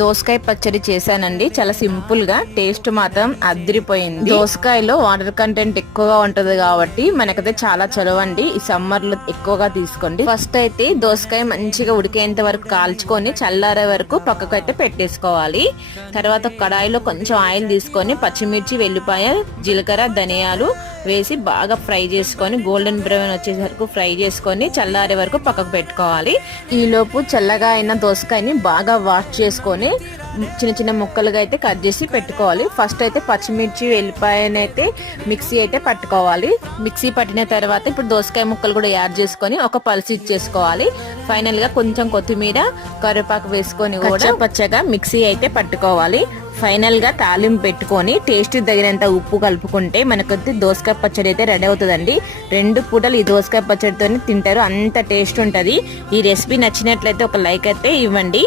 దోసకాయ పచ్చడి చేశానండి. చాలా సింపుల్ గా, టేస్ట్ మాత్రం అదిరిపోయింది. దోసకాయలో వాటర్ కంటెంట్ ఎక్కువగా ఉంటది కాబట్టి మనకైతే చాలా చలవండి. ఈ సమ్మర్ లో ఎక్కువగా తీసుకోండి. ఫస్ట్ అయితే దోసకాయ మంచిగా ఉడికేంత వరకు కాల్చుకొని చల్లారే వరకు పక్కకైతే పెట్టేసుకోవాలి. తర్వాత కడాయిలో కొంచెం ఆయిల్ తీసుకొని పచ్చిమిర్చి, వెల్లిపాయ, జీలకర్ర, ధనియాలు వేసి బాగా ఫ్రై చేసుకొని గోల్డెన్ బ్రౌన్ వచ్చేసరికి ఫ్రై చేసుకొని చల్లారే వరకు పక్కకు పెట్టుకోవాలి. ఈ లోపు చల్లగా అయిన దోసకాయని బాగా వాష్ చేసుకొని చిన్న చిన్న ముక్కలుగా అయితే కట్ చేసి పెట్టుకోవాలి. ఫస్ట్ అయితే పచ్చిమిర్చి, వెల్లిపాయనైతే మిక్సీ అయితే పట్టుకోవాలి. మిక్సీ పట్టిన తర్వాత ఇప్పుడు దోసకాయ ముక్కలు కూడా యాడ్ చేసుకొని ఒక పల్స్ ఇచ్చేసుకోవాలి. ఫైనల్ గా కొంచెం కొత్తిమీర, కరివేపాకు వేసుకొని కూడా పచ్చగా మిక్సీ అయితే పట్టుకోవాలి. ఫైనల్ గా తాలింపు పెట్టుకొని టేస్ట్ తగినంత ఉప్పు కలుపుకుంటే మనకైతే దోసకాయ పచ్చడి అయితే రెడీ అవుతుందండి. 2 పూటలు ఈ దోసకాయ పచ్చడితో తింటారు, అంత టేస్ట్ ఉంటది. ఈ రెసిపీ నచ్చినట్లయితే ఒక లైక్ అయితే ఇవ్వండి.